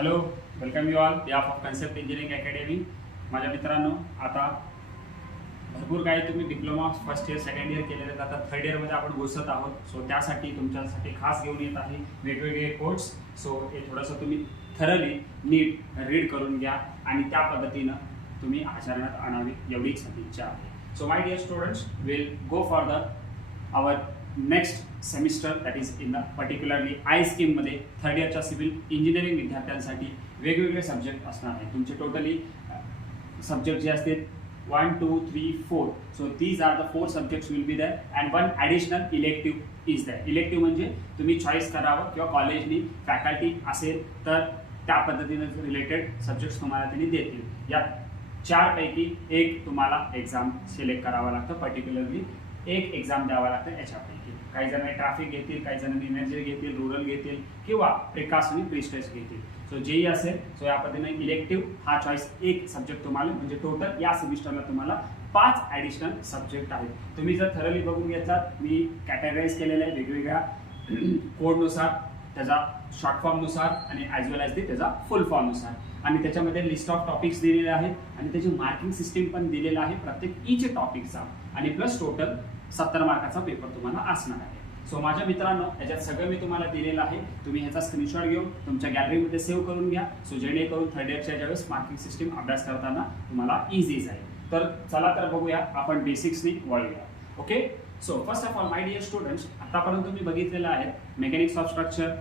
Hello, welcome you all behalf of concept engineering academy. माझ्या मित्रांनो, आता भरपूर काही तुम्ही diploma first year second year केलेले आहेत. आता थर्ड इयरमध्ये आपण घुसत आहोत. सो त्यासाठी तुमच्यासाठी खास घेऊन येत आहे वेगवेगळे कोर्स. सो हे थोडंसं तुम्ही थरली नीट रीड करून घ्या आणि त्या पद्धतीनं तुम्ही आचरणात आणावी एवढीच इच्छा आहे. So my dear students, will go for the our next semester that is in the particularly I स्कीममध्ये थर्ड इयरच्या सिव्हिल इंजिनिअरिंग विद्यार्थ्यांसाठी वेगवेगळे सब्जेक्ट असणार आहेत. तुमचे टोटली सब्जेक्ट जे असतील 1, 2, 3, 4. So these are the 4 subjects will be there and 1 additional elective is there. Elective म्हणजे तुम्ही चॉईस करावं किंवा कॉलेजनी फॅकल्टी असेल तर त्या पद्धतीनं रिलेटेड सब्जेक्ट्स तुम्हाला त्यांनी देतील. या 4 पैकी एक तुम्हाला एक्झाम सिलेक्ट करावा लागतं. पर्टिक्युलरली एक एक्झाम द्यावा लागतं याच्यापैकी. काही जण ट्रॅफिक घेतील, काही जण एनर्जी घेतील, रूरल घेतील किंवा प्रिकास्ट आणि प्रिस्टेस्ट घेतील. सो जेही असेल सो या पद्धतीने इलेक्टिव्ह हा चॉईस एक सब्जेक्ट तुम्हाला म्हणजे टोटल या सेमिस्टरला तुम्हाला 5 ॲडिशनल सब्जेक्ट आहेत. तुम्ही जर थरली बघून घेतलात, मी कॅटेगराईज केलेलं आहे वेगवेगळ्या कोडनुसार, त्याचा शॉर्ट फॉर्मनुसार आणि ॲज वेल ॲज त्याचा फुल फॉर्मनुसार. आणि त्याच्यामध्ये लिस्ट ऑफ टॉपिक्स दिलेले आहेत आणि त्याची मार्किंग सिस्टीम पण दिलेलं आहे प्रत्येक इच टॉपिकचा. आणि प्लस टोटल 70 मार्काचा पेपर तुम्हाला असणार आहे. सो माझ्या मित्रांनो, याच्यात सगळं मी तुम्हाला दिलेलं आहे. तुम्ही ह्याचा स्क्रीनशॉट घेऊन तुमच्या गॅलरीमध्ये सेव्ह करून घ्या. सो जेणेकरून थर्ड इयरच्या ज्यावेळेस मार्किंग सिस्टीम अभ्यास करताना तुम्हाला इझी जाईल. तर चला तर बघूया, आपण बेसिक्सनी वळूया. Okay, so first of all my dear students, आतापर्यंत तुम्ही बघितलेलं आहे मेकॅनिक्स ऑफ स्ट्रक्चर.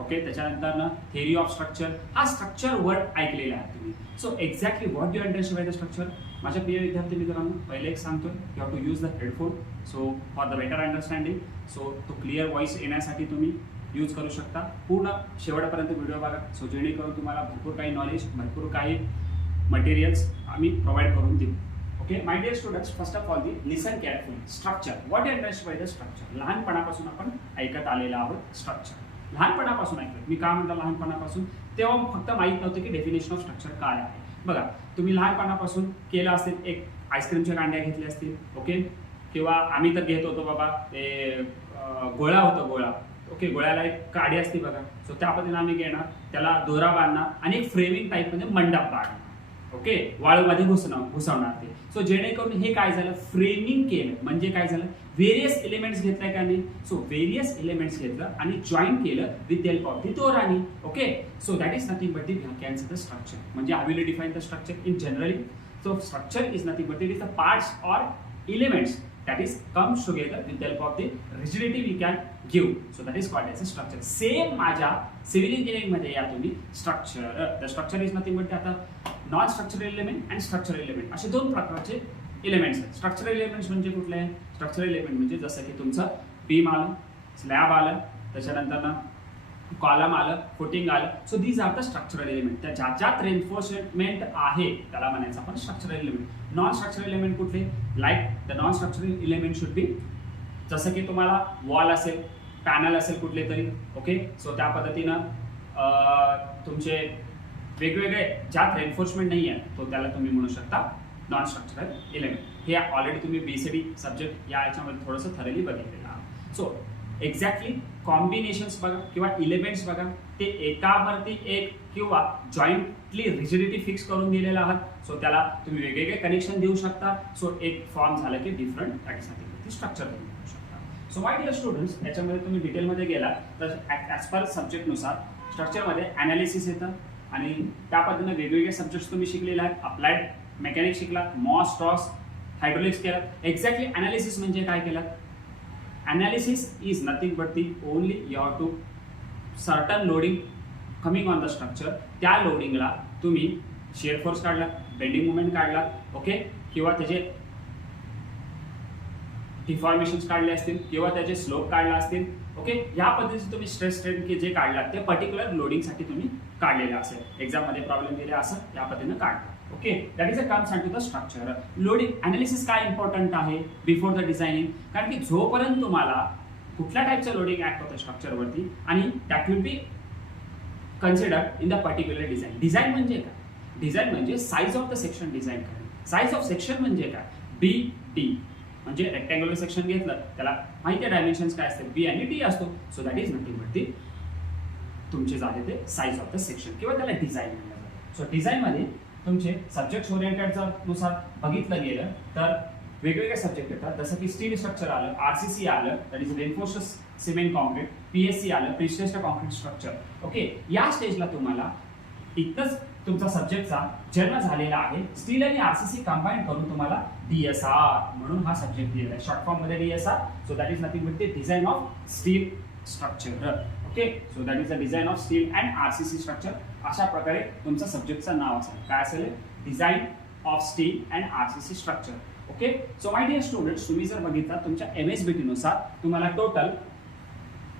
ओके, त्याच्यानंतर थिअरी ऑफ स्ट्रक्चर, हा स्ट्रक्चर वर्ड ऐकलेला आहे तुम्ही. So exactly what do understand by the structure. माझ्या प्रिय विद्यार्थी मित्रांनो, पहिले एक सांगतो, you have to use the headphone so for the better understanding. So तो क्लिअर व्हॉइस येण्यासाठी तुम्ही यूज करू शकता. पूर्ण शेवटपर्यंत व्हिडिओ बघा. सो जेणेकरून तुम्हाला भरपूर काही नॉलेज, भरपूर काही मटेरियल्स आम्ही प्रोव्हाइड करून देऊ. Okay my dear students, first of all the listen carefully. Structure, what you understand by the structure. लहानपणापासून आपण ऐकत आलेला आहोत स्ट्रक्चर. लहानपणापासून ऐकलं. मी का म्हणतो लहानपणापासून, तेव्हा फक्त माहीत नव्हतं की डेफिनेशन ऑफ स्ट्रक्चर काय आहे. बघा, तुम्ही लहानपणापासून केलं असेल, एक आईस्क्रीमच्या कांड्या घेतल्या असतील. ओके, किंवा आम्ही तर घेत होतो बाबा ते गोळा होतो, गोळा. ओके, गोळ्याला एक काडी असते बघा. सो त्या पद्धतीने आम्ही घेणार, त्याला दोरा बांधणार आणि एक फ्रेमिंग टाईप म्हणजे मंडप बांधणार. ओके, वाळूमध्ये घुसवणार ते. सो जेणेकरून हे काय झालं, फ्रेमिंग केलं म्हणजे काय झालं, व्हेरियस एलिमेंट्स घेतलाय का नाही. सो व्हेरियस एलिमेंट्स घेतलं आणि जॉईन केलं with the help of the दोरानी. Okay, so that is nothing but the व्याख्यांचं द स्ट्रक्चर. म्हणजे I will define the structure in generally. So structure is nothing but it is the parts or elements that is comes together with the help of the rigidity we can give. So that is called as a structure. Same माझ्या civil engineering मध्ये या तुम्ही structure. The structure is nothing but आता non structural element and structural element असे 2 प्रकारचे elements आहेत. Structural elements म्हणजे कुठले आहे. स्ट्रक्चरल एलिमेंट म्हणजे जसं की तुमचं बीम आलं, स्लॅब आलं, त्याच्यानंतर कॉलम आलं, फुटिंग आलं. So these are the structural element. त्या ज्याच्यात रेन्फोर्समेंट आहे त्याला म्हणायचं आपण structural element. Non structural element कुठले, like the non structural element should be जसं की तुम्हाला वॉल असेल, पॅनल असेल कुठले तरी. ओके, सो त्या पद्धतीनं तुमचे वेगवेगळे ज्यात रेन्फोर्समेंट नाही आहे तो त्याला तुम्ही म्हणू शकता नॉन स्ट्रक्चरल एलिमेंट. हे ऑलरेडी तुम्ही बीसीडी सब्जेक्ट या याच्यामध्ये थोडंसं थरली बघितलेलं आहात. सो एक्झॅक्टली कॉम्बिनेशन्स बघा किंवा एलिमेंट्स बघा, ते एकावरती एक किंवा जॉईंटली रिजिडिटी फिक्स करून दिलेला आहात. सो त्याला तुम्ही वेगवेगळे कनेक्शन देऊ शकता. सो एक फॉर्म झालं की डिफरंट त्याच्यासाठी स्ट्रक्चर तुम्ही देऊ शकता. सो माय डिअर स्टुडंट्स, याच्यामध्ये तुम्ही डिटेलमध्ये गेला तर ॲज पर सब्जेक्टनुसार स्ट्रक्चरमध्ये ॲनालिसिस येतं आणि त्या पद्धतीने वेगवेगळे सब्जेक्ट्स तुम्ही शिकलेले आहेत. अप्लाइड मेकॅनिक्स शिकला, मॉस टॉस, हायड्रोलिक्स केलं. एक्झॅक्टली ॲनालिसिस म्हणजे काय केलं. Analysis is nothing but the only you have to certain loading coming on the structure. त्या लोडिंगला तुम्ही shear force काढला, बेंडिंग मोमेंट काढला. ओके, किंवा त्याचे डिफॉर्मेशन्स काढले असतील किंवा त्याचे स्लोप काढला असतील. ओके, या पद्धतीचे तुम्ही स्ट्रेस स्ट्रेन जे काढला ते पर्टिक्युलर लोडिंगसाठी तुम्ही काढलेलं असेल. एक्झाममध्ये प्रॉब्लेम दिले असं या पद्धतीनं काढलं. Okay, that is a comes to the structure. Loading analysis काय इम्पॉर्टंट आहे बिफोर द डिझायनिंग, कारण की जोपर्यंत तुम्हाला कुठल्या टाईपचं लोडिंग ऍक्ट होतं स्ट्रक्चरवरती आणि that will be consider in the particular design. Design म्हणजे काय, डिझाईन म्हणजे size of the section design करणे. साईज ऑफ सेक्शन म्हणजे काय, बी डी म्हणजे रेक्टँग्युलर सेक्शन घेतलं त्याला माहिती आहे डायमेन्शन्स काय असते, बी आणि डी असतो. So that is nothing but the तुमचे झाले ते साईज ऑफ द सेक्शन किंवा त्याला डिझाईन म्हणलं जातं. सो डिझाईनमध्ये तुमचे सब्जेक्ट ओरिएंटेडच्या नुसार बघितलं गेलं तर वेगवेगळे सब्जेक्ट येतात, जसं की स्टील स्ट्रक्चर आलं, आरसीसी आलं, that is reinforced cement concrete, PSC आलं, प्रिस्टेस्ड कॉन्क्रीट स्ट्रक्चर. ओके, या स्टेजला तुम्हाला इथंच तुमचा सब्जेक्टचा जन्म झालेला आहे. स्टील आणि आरसीसी कंबाईन करून तुम्हाला डीएसआर म्हणून हा सब्जेक्ट दिलेला आहे, शॉर्ट फॉर्म मध्ये DSR. So that is nothing but the design of steel structure. Okay, so that is the design of steel and RCC structure. अशा प्रकारे तुमचं सब्जेक्टचं नाव असेल. काय असेल? Design of steel and RCC structure. Okay, so my dear students, तुम्ही जर बघितला तुमच्या MSBT नुसार तुम्हाला टोटल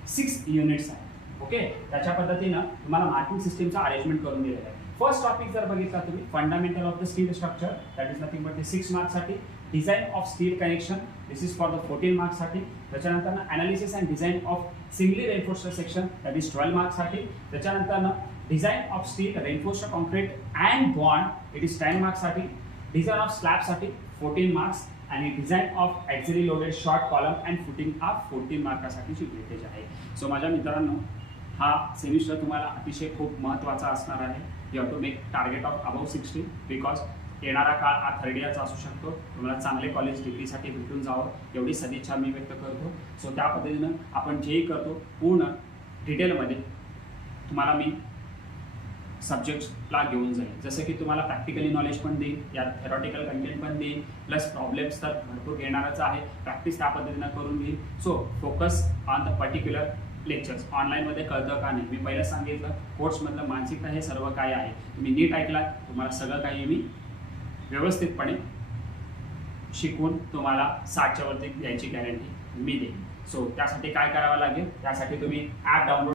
6 युनिट्स आहेत. ओके, त्याच्या पद्धतीनं तुम्हाला मार्किंग सिस्टीमचं अरेंजमेंट करून दिलेलं आहे. फर्स्ट टॉपिक जर बघितला तुम्ही, fundamental of the steel structure, that is nothing but 6 मार्क्ससाठी. Design of steel connection, this is for the 14 मार्क्ससाठी. त्याच्यानंतर analysis and design of singly reinforced section, that is 12 मार्क्ससाठी. त्याच्यानंतर design of steel reinforced concrete and bond, it is 10 मार्क्ससाठी. Design of स्लॅबसाठी 14 marks आणि design of axially loaded short column and footing हा 14 मार्कासाठीची weightage आहे. So माझ्या मित्रांनो, हा सेमिस्टर तुम्हाला अतिशय खूप महत्त्वाचा असणार आहे. You have to make target of above 60 because येणारा काळ हा थर्ड इयरचा असू शकतो. तुम्हाला चांगले कॉलेज डिग्रीसाठी भेटून जावं एवढी सदिच्छा मी व्यक्त करतो. सो त्या पद्धतीनं आपण जेही करतो पूर्ण डिटेलमध्ये तुम्हाला मी सब्जेक्ट्सला घेऊन जाईल. जसं की तुम्हाला प्रॅक्टिकली नॉलेज पण देईल, यात थेरॉटिकल कंटेंट पण देईल, प्लस प्रॉब्लेम्स तर भरपूर घेणारच आहे. प्रॅक्टिस त्या पद्धतीनं करून घेईल. So focus on the particular lectures. ऑनलाईनमध्ये कळतं का नाही, मी पहिलं सांगितलं कोर्समधलं मानसिकता हे सर्व काय आहे. तुम्ही नीट ऐकला, तुम्हाला सगळं काही मी व्यवस्थितपणे शिकवून तुम्हाला 60च्या वरती द्यायची गॅरंटी मी देईन. सो त्यासाठी काय करावं लागेल, त्यासाठी तुम्ही ॲप डाउनलोड